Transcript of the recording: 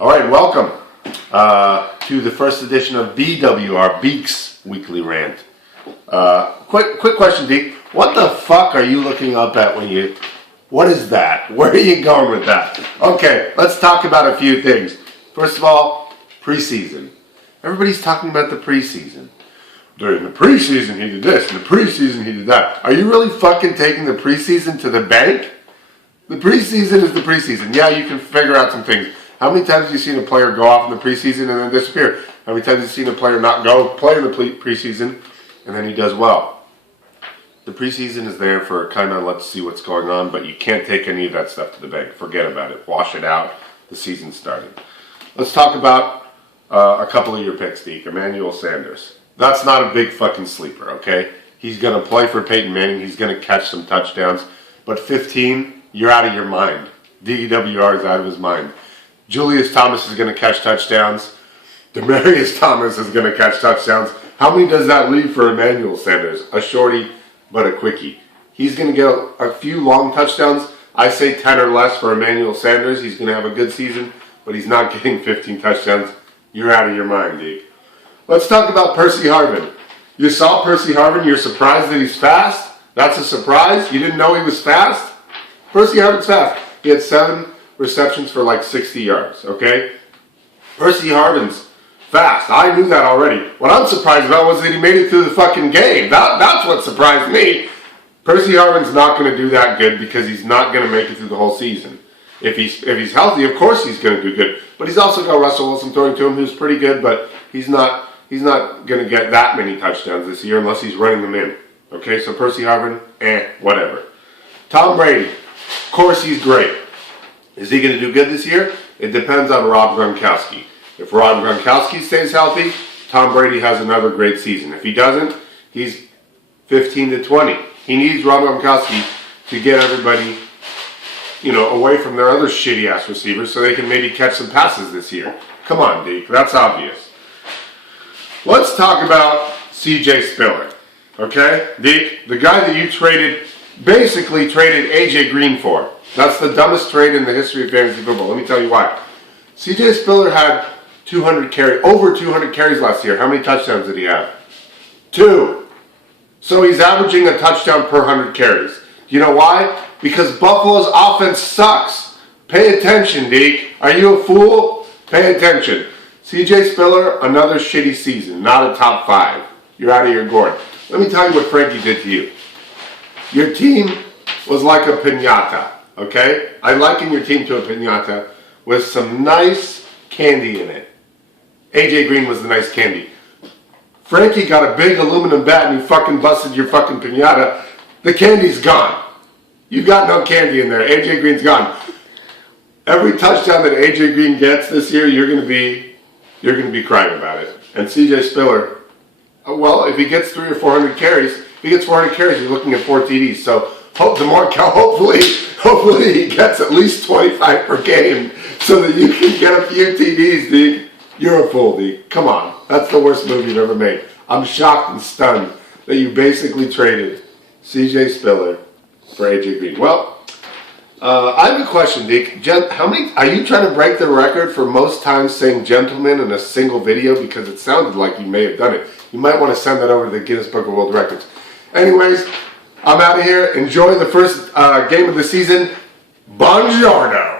All right, welcome to the first edition of BWR, Beaks Weekly Rant. Quick question, Deke. What the fuck are you looking up at when you... What is that? Where are you going with that? Okay, let's talk about a few things. First of all, preseason. Everybody's talking about the preseason. During the preseason he did this, and the preseason he did that. Are you really fucking taking the preseason to the bank? The preseason is the preseason. Yeah, you can figure out some things. How many times have you seen a player go off in the preseason and then disappear? How many times have you seen a player not go play in the preseason and then he does well? The preseason is there for kind of let's see what's going on, but you can't take any of that stuff to the bank. Forget about it. Wash it out. The season's starting. Let's talk about a couple of your picks, Deke. Emmanuel Sanders. That's not a big fucking sleeper, okay? He's going to play for Peyton Manning. He's going to catch some touchdowns. But 15, you're out of your mind. DWR is out of his mind. Julius Thomas is going to catch touchdowns. Demaryius Thomas is going to catch touchdowns. How many does that leave for Emmanuel Sanders? A shorty, but a quickie. He's going to get a few long touchdowns. I say 10 or less for Emmanuel Sanders. He's going to have a good season, but he's not getting 15 touchdowns. You're out of your mind, Deke. Let's talk about Percy Harvin. You saw Percy Harvin. You're surprised that he's fast? That's a surprise? You didn't know he was fast? Percy Harvin's fast. He had 7 receptions for like 60 yards, okay? Percy Harvin's fast. I knew that already. What I'm surprised about was that he made it through the fucking game. That's what surprised me. Percy Harvin's not going to do that good because he's not going to make it through the whole season. If he's healthy, of course he's going to do good. But he's also got Russell Wilson throwing to him, who's pretty good, but he's not going to get that many touchdowns this year unless he's running them in. Okay, so Percy Harvin, whatever. Tom Brady, of course he's great. Is he going to do good this year? It depends on Rob Gronkowski. If Rob Gronkowski stays healthy, Tom Brady has another great season. If he doesn't, he's 15 to 20. He needs Rob Gronkowski to get everybody, away from their other shitty-ass receivers so they can maybe catch some passes this year. Come on, Deke. That's obvious. Let's talk about C.J. Spiller. Okay? Deke, the guy that you basically traded A.J. Green for. That's the dumbest trade in the history of fantasy football. Let me tell you why. C.J. Spiller had over 200 carries last year. How many touchdowns did he have? 2. So he's averaging a touchdown per 100 carries. You know why? Because Buffalo's offense sucks. Pay attention, Deke. Are you a fool? Pay attention. C.J. Spiller, another shitty season. Not a top 5. You're out of your gourd. Let me tell you what Frankie did to you. Your team was like a piñata. Okay? I liken your team to a piñata with some nice candy in it. A.J. Green was the nice candy. Frankie got a big aluminum bat and he fucking busted your fucking piñata. The candy's gone. You got no candy in there. A.J. Green's gone. Every touchdown that A.J. Green gets this year, you're going to be crying about it. And C.J. Spiller, well, if he gets 300 or 400 carries, you're looking at 4 TDs. So hopefully he gets at least 25 per game so that you can get a few TDs, Deke. You're a fool, Deke. Come on. That's the worst move you've ever made. I'm shocked and stunned that you basically traded C.J. Spiller for A.J. Green. Well, I have a question, Deke. How many are you trying to break the record for most times saying gentleman in a single video? Because it sounded like you may have done it. You might want to send that over to the Guinness Book of World Records. Anyways, I'm out of here. Enjoy the first game of the season. Buongiorno.